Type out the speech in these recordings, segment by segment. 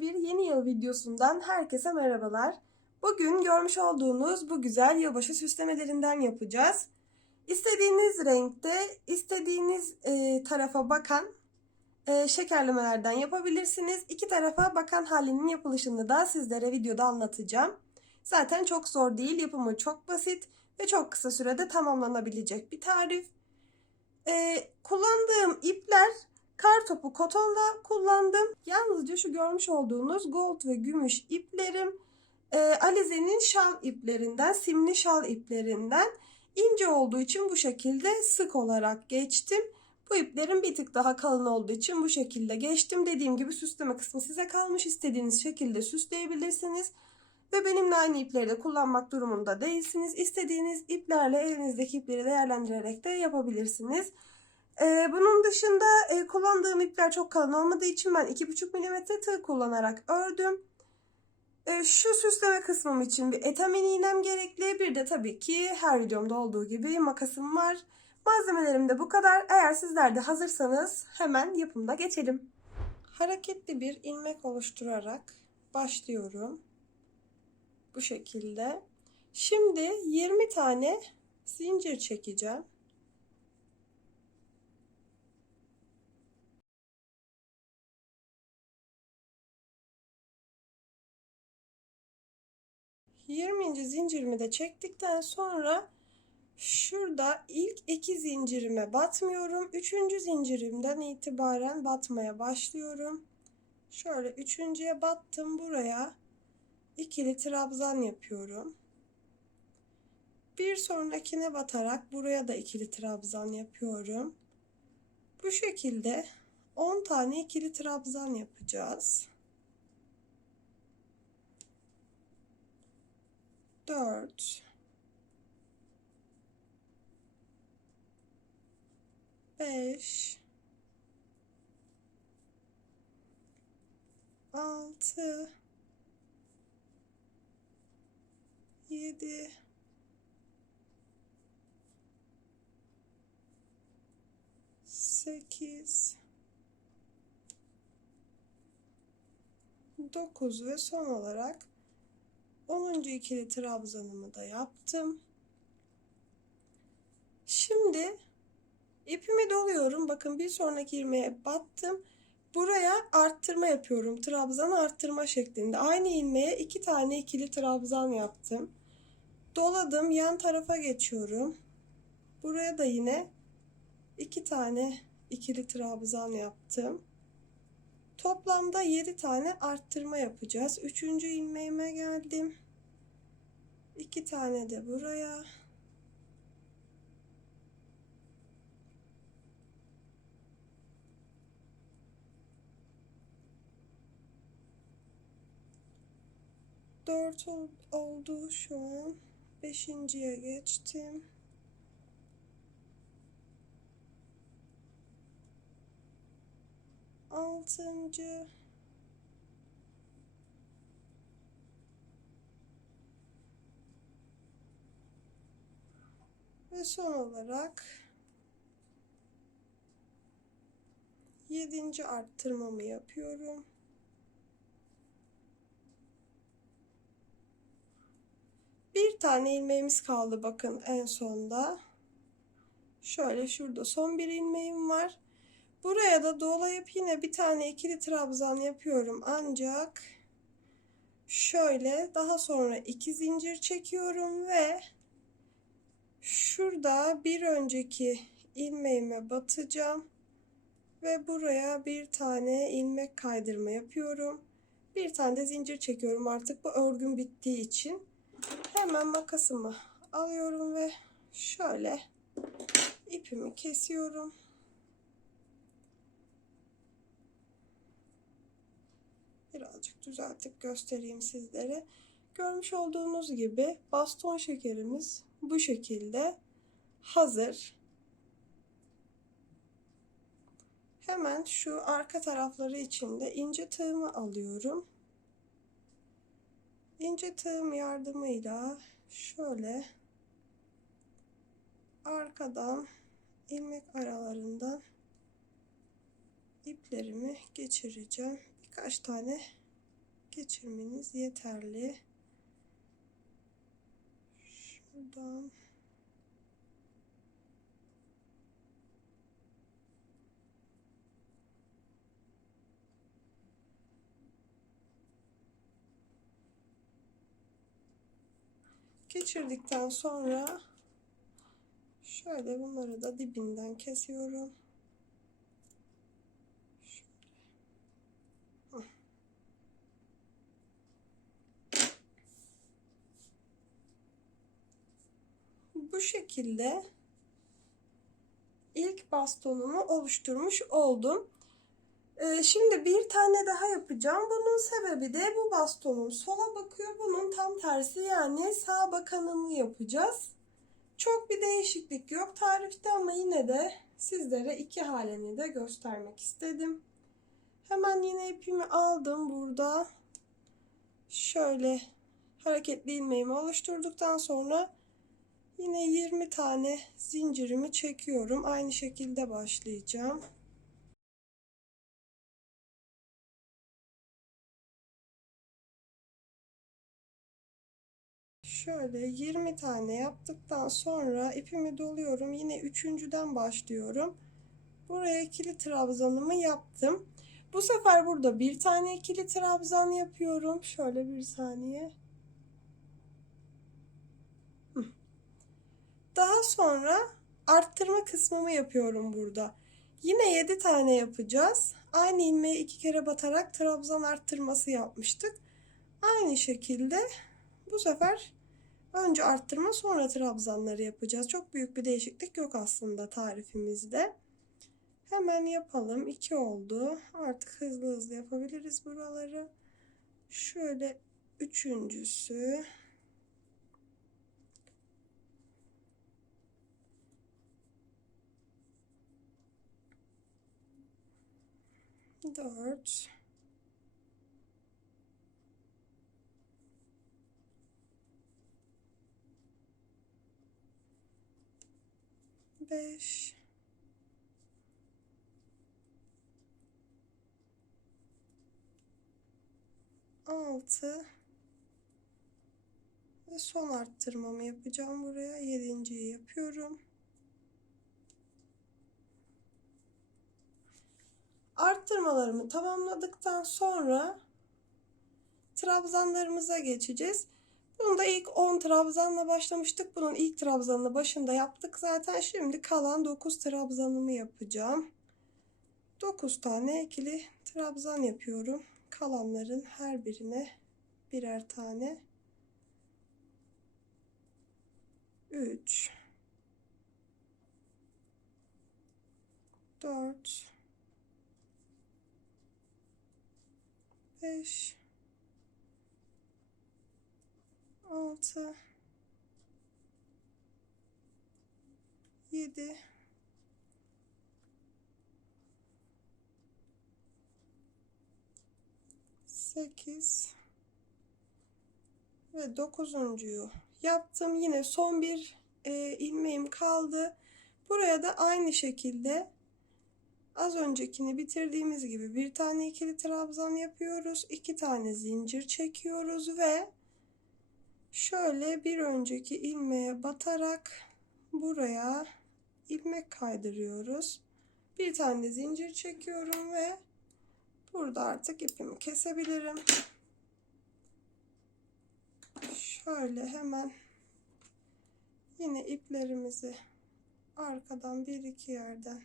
Bir yeni yıl videosundan herkese merhabalar. Bugün görmüş olduğunuz bu güzel yılbaşı süslemelerinden yapacağız. İstediğiniz renkte, istediğiniz e, tarafa bakan e, şekerlemelerden yapabilirsiniz. İki tarafa bakan halinin yapılışını da sizlere videoda anlatacağım. Zaten çok zor değil, yapımı çok basit ve çok kısa sürede tamamlanabilecek bir tarif. E, kullandığım Kar topu kotonla kullandım. Yalnızca şu görmüş olduğunuz gold ve gümüş iplerim e, Alize'nin şal iplerinden, simli şal iplerinden ince olduğu için bu şekilde sık olarak geçtim. Bu iplerin bir tık daha kalın olduğu için bu şekilde geçtim. Dediğim gibi süsleme kısmı size kalmış. İstediğiniz şekilde süsleyebilirsiniz. Ve benimle aynı ipleri de kullanmak durumunda değilsiniz. İstediğiniz iplerle elinizdeki ipleri değerlendirerek de yapabilirsiniz. Ee, bunun dışında e, kullandığım ipler çok kalın olmadığı için ben 2,5 mm tığ kullanarak ördüm. E, şu süsleme kısmım için bir etamin iğnem gerekli. Bir de tabii ki her videomda olduğu gibi makasım var. Malzemelerim de bu kadar. Eğer sizler de hazırsanız hemen yapımda geçelim. Hareketli bir ilmek oluşturarak başlıyorum. Bu şekilde. Şimdi 20 tane zincir çekeceğim. Yirminci zincirimi de çektikten sonra şurada ilk iki zincirime batmıyorum. Üçüncü zincirimden itibaren batmaya başlıyorum. Şöyle üçüncüye battım buraya ikili trabzan yapıyorum. Bir sonrakine batarak buraya da ikili trabzan yapıyorum. Bu şekilde 10 tane ikili trabzan yapacağız. 4 5 6 7 8 9 ve son olarak 10. ikili trabzanımı da yaptım. Şimdi ipimi doluyorum. Bakın bir sonraki ilmeğe battım. Buraya arttırma yapıyorum. Trabzan arttırma şeklinde. Aynı ilmeğe iki tane ikili trabzan yaptım. Doladım. Yan tarafa geçiyorum. Buraya da yine iki tane ikili trabzan yaptım. Toplamda 7 tane arttırma yapacağız. Üçüncü ilmeğime geldim. 2 tane de buraya. Dört oldu şu an. Beşinciye geçtim. Altıncı ve son olarak yedinci arttırmamı yapıyorum. Bir tane ilmeğimiz kaldı bakın en sonda. Şöyle şurada son bir ilmeğim var. Buraya da dolayıp yine bir tane ikili trabzan yapıyorum ancak şöyle daha sonra iki zincir çekiyorum ve şurada bir önceki ilmeğime batacağım ve buraya bir tane ilmek kaydırma yapıyorum. Bir tane de zincir çekiyorum artık bu örgüm bittiği için. Hemen makasımı alıyorum ve şöyle ipimi kesiyorum. Birazcık düzeltip göstereyim sizlere. Görmüş olduğunuz gibi baston şekerimiz bu şekilde hazır. Hemen şu arka tarafları için de ince tığımı alıyorum. İnce tığım yardımıyla şöyle arkadan ilmek aralarından iplerimi geçireceğim birkaç tane geçirmeniz yeterli. Şuradan geçirdikten sonra şöyle bunları da dibinden kesiyorum. Bu şekilde ilk bastonumu oluşturmuş oldum. Ee, şimdi bir tane daha yapacağım. Bunun sebebi de bu bastonum sola bakıyor. Bunun tam tersi yani sağa bakanını yapacağız. Çok bir değişiklik yok tarifte ama yine de sizlere iki halini de göstermek istedim. Hemen yine ipimi aldım burada. Şöyle hareketli ilmeğimi oluşturduktan sonra yine 20 tane zincirimi çekiyorum. Aynı şekilde başlayacağım. Şöyle 20 tane yaptıktan sonra ipimi doluyorum. Yine üçüncüden başlıyorum. Buraya ikili trabzanımı yaptım. Bu sefer burada bir tane ikili trabzan yapıyorum. Şöyle bir saniye. Daha sonra arttırma kısmımı yapıyorum burada. Yine 7 tane yapacağız. Aynı ilmeği iki kere batarak trabzan arttırması yapmıştık. Aynı şekilde bu sefer önce arttırma sonra trabzanları yapacağız. Çok büyük bir değişiklik yok aslında tarifimizde. Hemen yapalım. 2 oldu. Artık hızlı hızlı yapabiliriz buraları. Şöyle üçüncüsü. Dört. Beş. Altı. Ve son arttırmamı yapacağım buraya. Yedinciyi yapıyorum. Arttırmalarımı tamamladıktan sonra trabzanlarımıza geçeceğiz. Bunu da ilk 10 trabzanla başlamıştık. Bunun ilk trabzanını başında yaptık zaten. Şimdi kalan 9 trabzanımı yapacağım. 9 tane ikili trabzan yapıyorum. Kalanların her birine birer tane 3 4 5 6 7 8 ve dokuzuncuyu yaptım. Yine son bir e, ilmeğim kaldı. Buraya da aynı şekilde az öncekini bitirdiğimiz gibi bir tane ikili trabzan yapıyoruz. iki tane zincir çekiyoruz ve şöyle bir önceki ilmeğe batarak buraya ilmek kaydırıyoruz. Bir tane zincir çekiyorum ve burada artık ipimi kesebilirim. Şöyle hemen yine iplerimizi arkadan bir iki yerden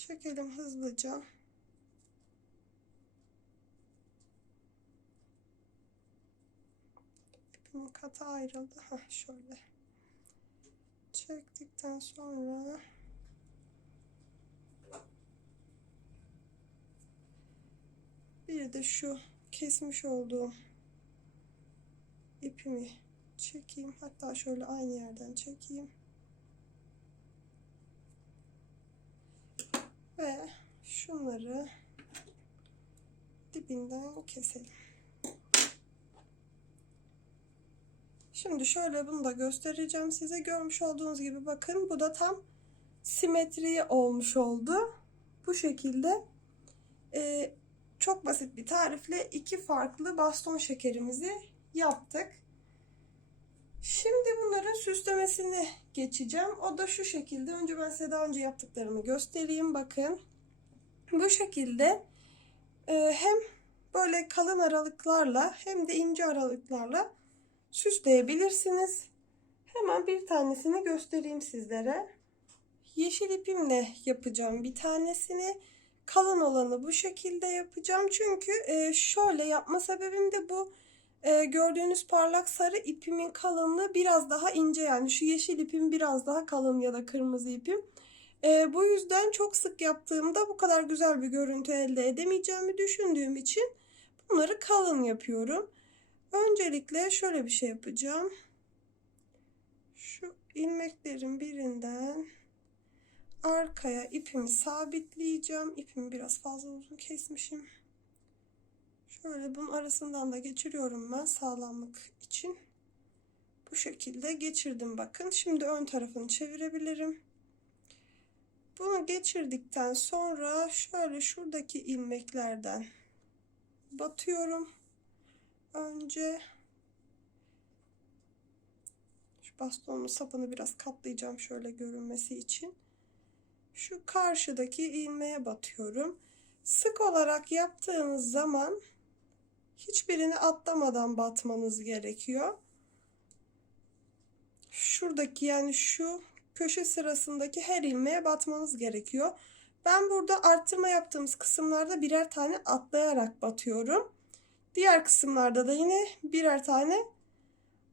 çekelim hızlıca. İpim kata ayrıldı. Heh, şöyle çektikten sonra bir de şu kesmiş olduğum ipimi çekeyim. Hatta şöyle aynı yerden çekeyim. Ve şunları dibinden keselim. Şimdi şöyle bunu da göstereceğim size. Görmüş olduğunuz gibi bakın bu da tam simetri olmuş oldu. Bu şekilde. Ee, çok basit bir tarifle iki farklı baston şekerimizi yaptık. Şimdi bunların süslemesini geçeceğim. O da şu şekilde. Önce ben size daha önce yaptıklarımı göstereyim. Bakın. Bu şekilde e, hem böyle kalın aralıklarla hem de ince aralıklarla süsleyebilirsiniz. Hemen bir tanesini göstereyim sizlere. Yeşil ipimle yapacağım bir tanesini. Kalın olanı bu şekilde yapacağım. Çünkü e, şöyle yapma sebebim de bu. E, gördüğünüz parlak sarı ipimin kalınlığı biraz daha ince. Yani şu yeşil ipim biraz daha kalın ya da kırmızı ipim. E, bu yüzden çok sık yaptığımda bu kadar güzel bir görüntü elde edemeyeceğimi düşündüğüm için bunları kalın yapıyorum. Öncelikle şöyle bir şey yapacağım. Şu ilmeklerin birinden arkaya ipimi sabitleyeceğim. İpimi biraz fazla uzun kesmişim. Şöyle bunun arasından da geçiriyorum ben sağlamlık için. Bu şekilde geçirdim bakın. Şimdi ön tarafını çevirebilirim. Bunu geçirdikten sonra şöyle şuradaki ilmeklerden batıyorum. Önce şu bastonun sapını biraz katlayacağım şöyle görünmesi için. Şu karşıdaki ilmeğe batıyorum. Sık olarak yaptığınız zaman hiçbirini atlamadan batmanız gerekiyor. Şuradaki yani şu köşe sırasındaki her ilmeğe batmanız gerekiyor. Ben burada arttırma yaptığımız kısımlarda birer tane atlayarak batıyorum. Diğer kısımlarda da yine birer tane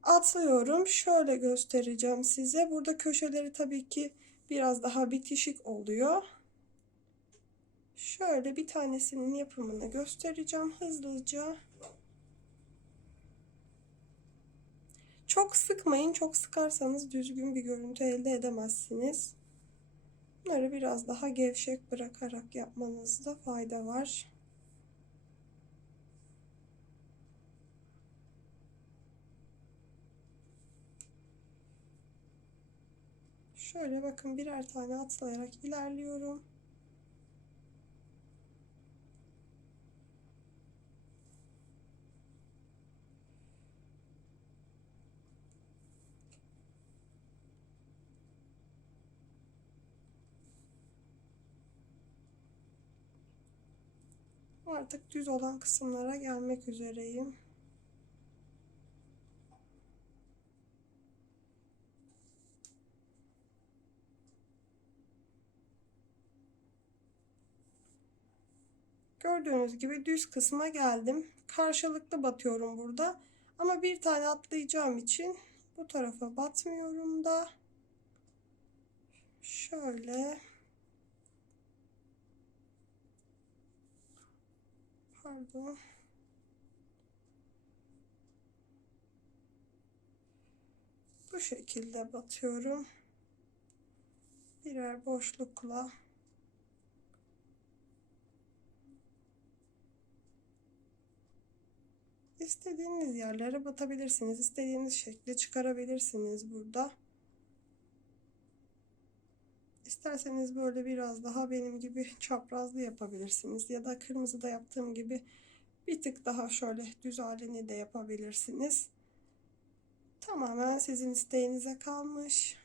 atlıyorum. Şöyle göstereceğim size. Burada köşeleri tabii ki biraz daha bitişik oluyor. Şöyle bir tanesinin yapımını göstereceğim hızlıca. Çok sıkmayın. Çok sıkarsanız düzgün bir görüntü elde edemezsiniz. Bunları biraz daha gevşek bırakarak yapmanızda fayda var. Şöyle bakın birer tane atlayarak ilerliyorum. Artık düz olan kısımlara gelmek üzereyim. Gördüğünüz gibi düz kısma geldim. Karşılıklı batıyorum burada. Ama bir tane atlayacağım için bu tarafa batmıyorum da. Şöyle. Pardon. Bu şekilde batıyorum. Birer boşlukla İstediğiniz yerlere batabilirsiniz. İstediğiniz şekli çıkarabilirsiniz burada. İsterseniz böyle biraz daha benim gibi çaprazlı yapabilirsiniz. Ya da kırmızıda yaptığım gibi bir tık daha şöyle düz halini de yapabilirsiniz. Tamamen sizin isteğinize kalmış.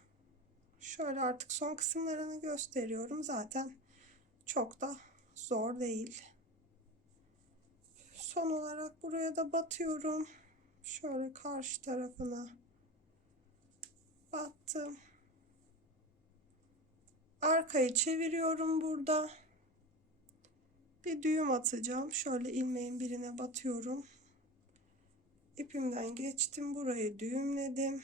Şöyle artık son kısımlarını gösteriyorum. Zaten çok da zor değil. Son olarak buraya da batıyorum. Şöyle karşı tarafına battım. Arkayı çeviriyorum burada. Bir düğüm atacağım. Şöyle ilmeğin birine batıyorum. İpimden geçtim. Burayı düğümledim.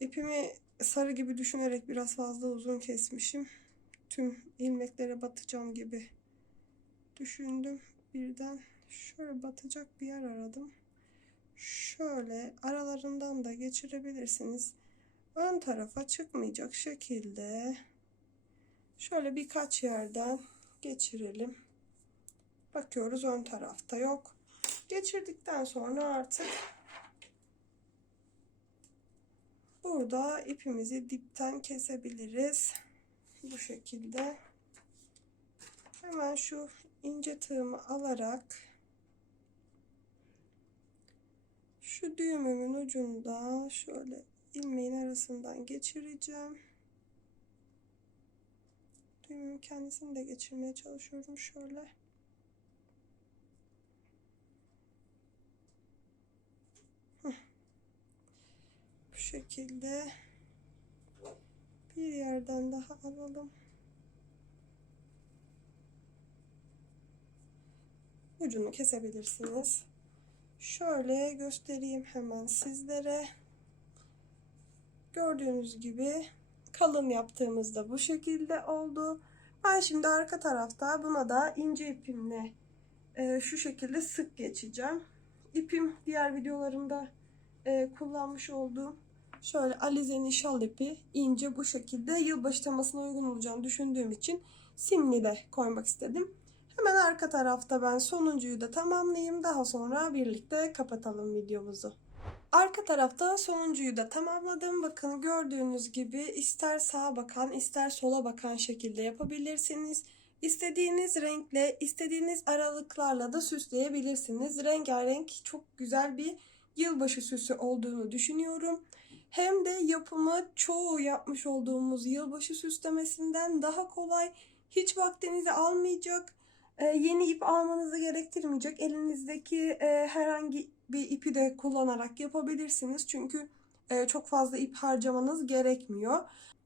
İpimi sarı gibi düşünerek biraz fazla uzun kesmişim. Tüm ilmeklere batacağım gibi düşündüm birden şöyle batacak bir yer aradım. Şöyle aralarından da geçirebilirsiniz. Ön tarafa çıkmayacak şekilde şöyle birkaç yerden geçirelim. Bakıyoruz ön tarafta yok. Geçirdikten sonra artık burada ipimizi dipten kesebiliriz. Bu şekilde. Hemen şu ince tığımı alarak şu düğümümün ucunda şöyle ilmeğin arasından geçireceğim. Düğümün kendisini de geçirmeye çalışıyorum şöyle. Bu şekilde bir yerden daha alalım. Ucunu kesebilirsiniz. Şöyle göstereyim hemen sizlere. Gördüğünüz gibi kalın yaptığımızda bu şekilde oldu. Ben şimdi arka tarafta buna da ince ipimle e, şu şekilde sık geçeceğim. İpim diğer videolarımda e, kullanmış olduğum şöyle alizenin şal ipi ince bu şekilde yılbaşı temasına uygun olacağını düşündüğüm için simli de koymak istedim. Hemen arka tarafta ben sonuncuyu da tamamlayayım. Daha sonra birlikte kapatalım videomuzu. Arka tarafta sonuncuyu da tamamladım. Bakın gördüğünüz gibi ister sağa bakan ister sola bakan şekilde yapabilirsiniz. İstediğiniz renkle, istediğiniz aralıklarla da süsleyebilirsiniz. Rengarenk çok güzel bir yılbaşı süsü olduğunu düşünüyorum. Hem de yapımı çoğu yapmış olduğumuz yılbaşı süslemesinden daha kolay, hiç vaktinizi almayacak, e, yeni ip almanızı gerektirmeyecek. Elinizdeki e, herhangi bir ipi de kullanarak yapabilirsiniz. Çünkü e, çok fazla ip harcamanız gerekmiyor.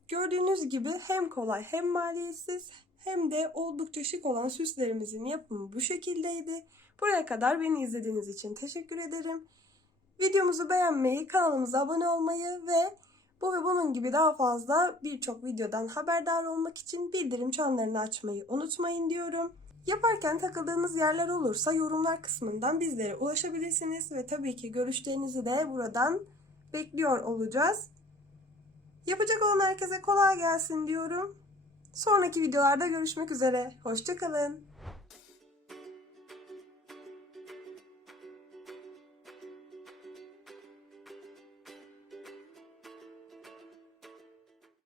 Gördüğünüz gibi hem kolay hem maliyetsiz hem de oldukça şık olan süslerimizin yapımı bu şekildeydi. Buraya kadar beni izlediğiniz için teşekkür ederim. Videomuzu beğenmeyi, kanalımıza abone olmayı ve bu ve bunun gibi daha fazla birçok videodan haberdar olmak için bildirim çanlarını açmayı unutmayın diyorum. Yaparken takıldığınız yerler olursa yorumlar kısmından bizlere ulaşabilirsiniz ve tabii ki görüşlerinizi de buradan bekliyor olacağız. Yapacak olan herkese kolay gelsin diyorum. Sonraki videolarda görüşmek üzere. Hoşçakalın.